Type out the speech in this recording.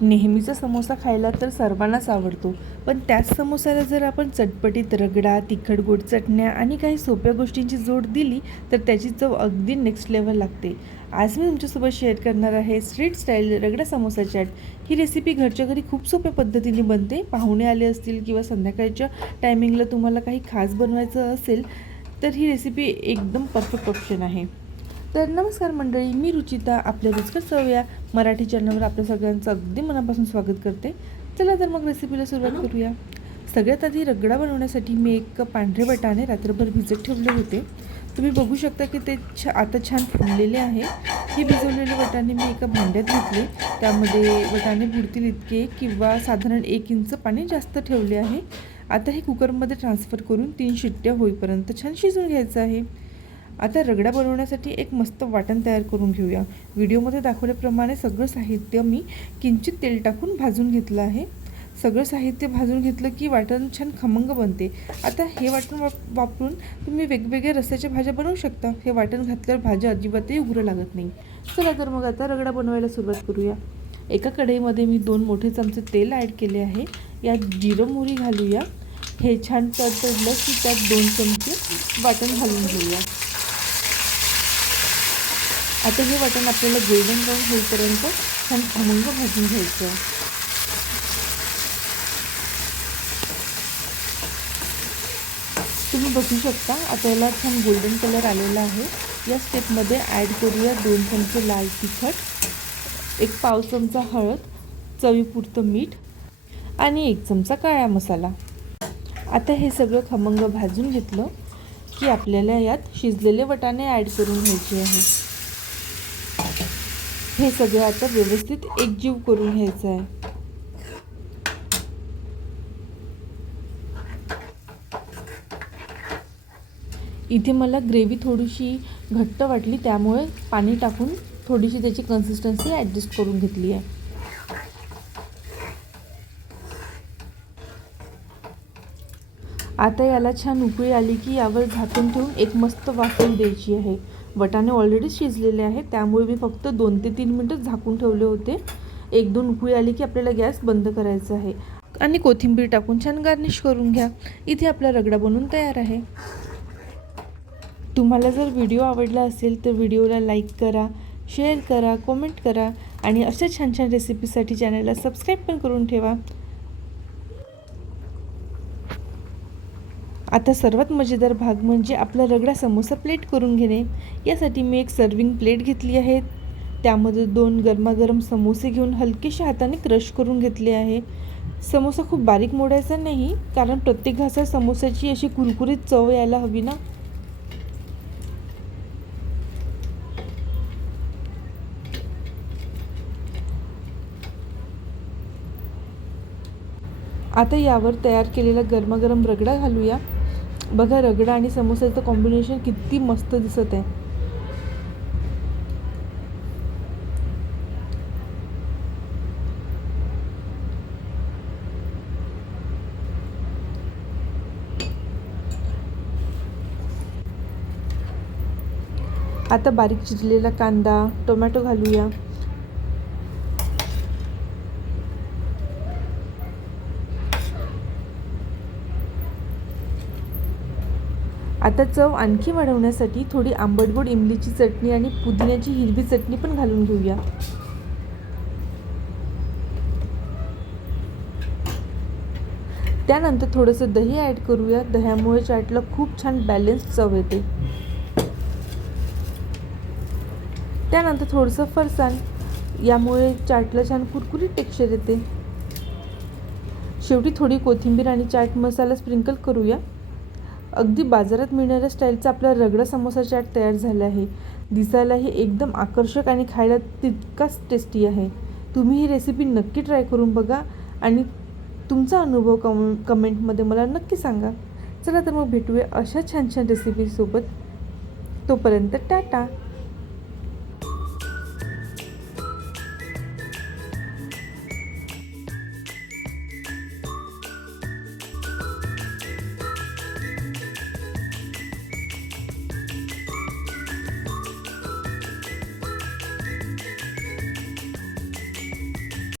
नेहमीचा समोसा खायला तर सर्वांनाच आवडतो, पण त्याच समोसाला जर आपण चटपटीत रगडा, तिखट गोड चटण्या आणि काही सोप्या गोष्टींची जोड दिली तर त्याची चव अगदी नेक्स्ट लेवल लागते. आज मी तुमच्यासोबत शेअर करणार आहे स्ट्रीट स्टाईल रगडा समोसा चाट. ही रेसिपी घरच्या घरी खूप सोप्या पद्धतीने बनते. पाहुणे आले असतील किंवा संध्याकाळच्या टायमिंगला तुम्हाला काही खास बनवायचं असेल तर ही रेसिपी एकदम परफेक्ट ऑप्शन आहे. तर नमस्कार मंडळी, मी रुचिता आपल्या रुचकर चव या मराठी चॅनलवर आपल्या सगळ्यांचं अगदी मनापासून स्वागत करते. चला तर मग रेसिपीला सुरुवात करूया. सगळ्यात आधी रगडा बनवण्यासाठी मी 1 कप पांढरे वाटाणे रात्रभर भिजत ठेवले होते. तुम्ही बघू शकता की ते आता छान फुललेले आहे. हे भिजवलेले वाटाणे मी एका भांड्यात घेतले. त्यामध्ये वाटाणे बुडतील इतके किंवा साधारण 1 इंच पाणी जास्त ठेवले आहे. आता हे कुकरमध्ये ट्रान्सफर करून 3 शिट्ट्या होईपर्यंत छान शिजवून घ्यायचं आहे. आता रगडा बनवण्यासाठी एक मस्त वाटण तयार करून घेऊया. व्हिडिओमध्ये दाखवल्याप्रमाणे सगळं साहित्य मी किंचित तेल टाकून भाजून घेतलं आहे. सगळं साहित्य भाजून घेतलं की वाटण छान खमंग बनते. आता हे वाटण वापरून तुम्ही वेगवेगळ्या रस्स्याच्या भाज्या बनवू शकता. हे वाटण घातल्यावर भाज्या अजिबातही उग्र लागत नाही. चला तर मग आता रगडा बनवायला सुरुवात करूया. एका कढईमध्ये मी 2 मोठे चमचे तेल ॲड केले आहे. यात जिरं मोहरी घालूया. हे छान तडतडलं की त्यात 2 चमचे वाटण घालून घेऊया. आता हे वाटण आपल्याला गोल्डन ब्राऊन होईपर्यंत छान खमंग भाजून घ्यायचं. तुम्ही बघू शकता आता याला छान गोल्डन कलर आलेला आहे. या स्टेपमध्ये ॲड करूया 2 चमचे लाल तिखट, 1 पाव चमचा हळद, चवीपुरतं मीठ आणि 1 चमचा काळा मसाला. आता हे सगळं खमंग भाजून घेतलं की आपल्याला यात शिजलेले वाटाणे ॲड करून घ्यायचे आहे. हे सगळं आता व्यवस्थित एकजीव करून घ्यायचं आहे. इथे मला ग्रेव्ही थोडीशी घट्ट वाटली, त्यामुळे पाणी टाकून थोडीशी त्याची कन्सिस्टन्सी ॲडजस्ट करून घेतली आहे. आता याला छान उकळी आली की यावर झाकून ठेवून एक मस्त वाफ द्यायची आहे. वाटाणे ऑलरेडी शिजलेले आहेत, त्यामुळे मी फक्त 2 ते 3 मिनटं झाकून ठेवले होते. 1-2 उकळी आली की आपल्याला गॅस बंद करायचा आहे आणि कोथिंबीर टाकून छान गार्निश करून घ्या. इथे आपला रगडा बनून तयार आहे. तुम्हाला जर व्हिडिओ आवडला असेल तर व्हिडिओला लाईक करा, शेअर करा, कमेंट करा आणि अशा छान छान रेसिपीसाठी चॅनलला सबस्क्राईब पण करून ठेवा. आता सर्वात मजेदार भाग म्हणजे आपला रगडा समोसा प्लेट करून घेणे. यासाठी मी एक सर्विंग प्लेट घेतली आहे. त्यामध्ये 2 गरमागरम समोसे घेऊन हलकेशा हाताने क्रश करून घेतले आहे. समोसा खूप बारीक मोडायचा नाही, कारण प्रत्येक घासात समोसाची अशी कुरकुरीत चव यायला हवी ना. आता यावर तयार केलेला गरमागरम रगडा घालूया. बघा, रगडा आणि समोसाचं कॉम्बिनेशन किती मस्त दिसत आहे. आता बारीक चिरलेला कांदा, टोमॅटो घालूया. आता चव आणखी वाढवण्यासाठी थोडी आंबटगोड इमलीची चटणी आणि पुदिन्याची हिरवी चटणी पण घालून घेऊया. त्यानंतर थोडंसं दही ॲड करूया. दह्यामुळे चाटला खूप छान बॅलन्स्ड चव येते. त्यानंतर थोडंसं फरसाण, यामुळे चाटला छान कुरकुरीत टेक्स्चर येते. शेवटी थोडी कोथिंबीर आणि चाट मसाला स्प्रिंकल करूया. अगदी बाजारात मिळणाऱ्या स्टाईलचा आपला रगडा समोसा चाट तयार झाला आहे. दिसायलाही एकदम आकर्षक आणि खायला तितकाच टेस्टी आहे. तुम्ही ही रेसिपी नक्की ट्राय करून बघा आणि तुमचा अनुभव कमेंटमध्ये मला नक्की सांगा. चला तर मग भेटूया अशा छान छान रेसिपीसोबत. तोपर्यंत टाटा.